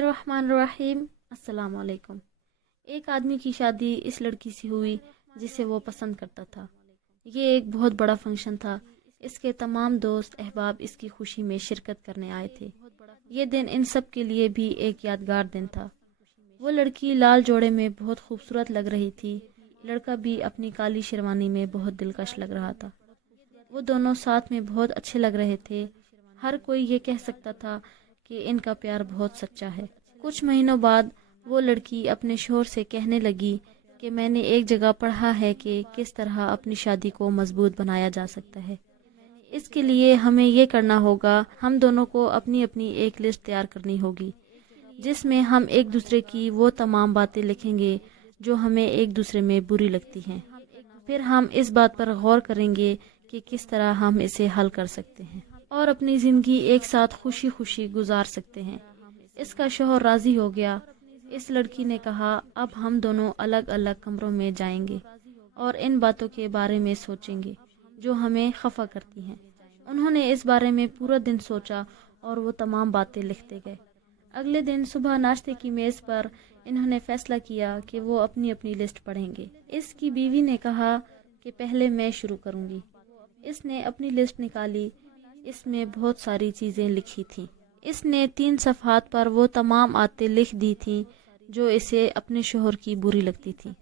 बिस्मिल्लाहिर्रहमानिर्रहीम। अस्सलाम वालेकुम। एक आदमी की शादी इस लड़की से हुई जिसे वो पसंद करता था। ये एक बहुत बड़ा फंक्शन था। इसके तमाम दोस्त अहबाब इसकी खुशी में शिरकत करने आए थे। ये दिन इन सब के लिए भी एक यादगार दिन था। वो लड़की लाल जोड़े में बहुत खूबसूरत लग रही थी। लड़का भी अपनी काली शेरवानी में बहुत दिलकश लग रहा था। वो दोनों साथ में बहुत अच्छे लग रहे थे। हर कोई ये कह सकता था कि इनका प्यार बहुत सच्चा है। कुछ महीनों बाद वो लड़की अपने शोहर से कहने लगी कि मैंने एक जगह पढ़ा है कि किस तरह अपनी शादी को मजबूत बनाया जा सकता है। इसके लिए हमें ये करना होगा, हम दोनों को अपनी अपनी एक लिस्ट तैयार करनी होगी जिसमें हम एक दूसरे की वो तमाम बातें लिखेंगे जो हमें एक दूसरे में बुरी लगती हैं। फिर हम इस बात पर गौर करेंगे कि किस तरह हम इसे हल कर सकते हैं और अपनी जिंदगी एक साथ खुशी खुशी गुजार सकते हैं। इसका शौहर राजी हो गया। इस लड़की ने कहा, अब हम दोनों अलग अलग कमरों में जाएंगे और इन बातों के बारे में सोचेंगे जो हमें खफा करती हैं। उन्होंने इस बारे में पूरा दिन सोचा और वो तमाम बातें लिखते गए। अगले दिन सुबह नाश्ते की मेज पर इन्होंने फैसला किया कि वो अपनी अपनी लिस्ट पढ़ेंगे। इसकी बीवी ने कहा कि पहले मैं शुरू करूंगी। इसने अपनी लिस्ट निकाली। इसमें बहुत सारी चीजें लिखी थीं। इसने 3 सफ़हात पर वो तमाम आयतें लिख दी थीं जो इसे अपने शोहर की बुरी लगती थी।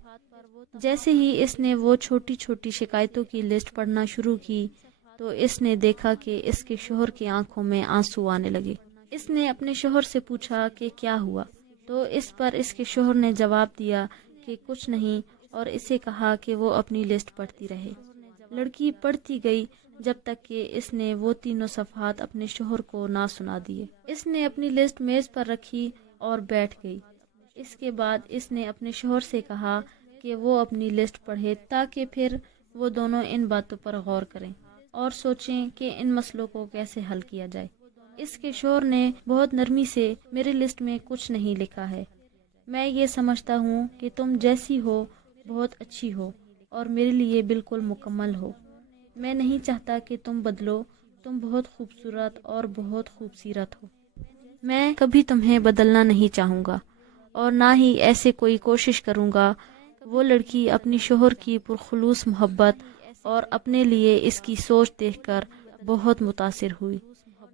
जैसे ही इसने वो छोटी छोटी शिकायतों की लिस्ट पढ़ना शुरू की तो इसने देखा कि इसके शोहर की आंखों में आंसू आने लगे। इसने अपने शोहर से पूछा कि क्या हुआ, तो इस पर इसके शोहर ने जवाब दिया कि कुछ नहीं, और इसे कहा कि वो अपनी लिस्ट पढ़ती रहे। लड़की पढ़ती गई जब तक कि इसने वो 3 सफ़हात अपने शोहर को ना सुना दिए। इसने अपनी लिस्ट मेज पर रखी और बैठ गई। इसके बाद इसने अपने शोहर से कहा कि वो अपनी लिस्ट पढ़े ताकि फिर वो दोनों इन बातों पर गौर करें और सोचें कि इन मसलों को कैसे हल किया जाए। इसके शोहर ने बहुत नरमी से, मेरी लिस्ट में कुछ नहीं लिखा है। मैं ये समझता हूँ कि तुम जैसी हो बहुत अच्छी हो और मेरे लिए बिल्कुल मुकम्मल हो। मैं नहीं चाहता कि तुम बदलो। तुम बहुत खूबसूरत और बहुत खूबसीरत हो। मैं कभी तुम्हें बदलना नहीं चाहूँगा और ना ही ऐसे कोई कोशिश करूँगा। वो लड़की अपनी शोहर की पुरखुलूस मोहब्बत और अपने लिए इसकी सोच देखकर बहुत मुतासिर हुई।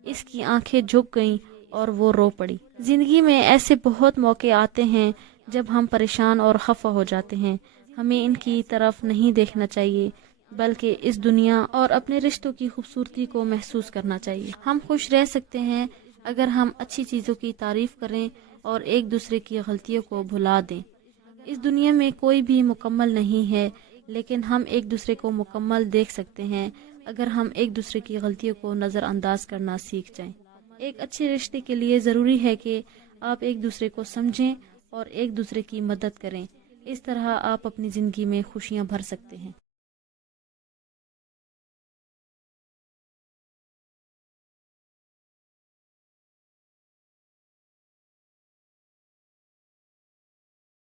इसकी आंखें झुक गईं और वो रो पड़ी। जिंदगी में ऐसे बहुत मौके आते हैं जब हम परेशान और खफा हो जाते हैं। हमें इनकी तरफ नहीं देखना चाहिए बल्कि इस दुनिया और अपने रिश्तों की खूबसूरती को महसूस करना चाहिए। हम खुश रह सकते हैं अगर हम अच्छी चीज़ों की तारीफ करें और एक दूसरे की गलतियों को भुला दें। इस दुनिया में कोई भी मुकम्मल नहीं है, लेकिन हम एक दूसरे को मुकम्मल देख सकते हैं अगर हम एक दूसरे की गलतियों को नज़रअंदाज करना सीख जाएं। एक अच्छे रिश्ते के लिए ज़रूरी है कि आप एक दूसरे को समझें और एक दूसरे की मदद करें। इस तरह आप अपनी ज़िंदगी में खुशियाँ भर सकते हैं।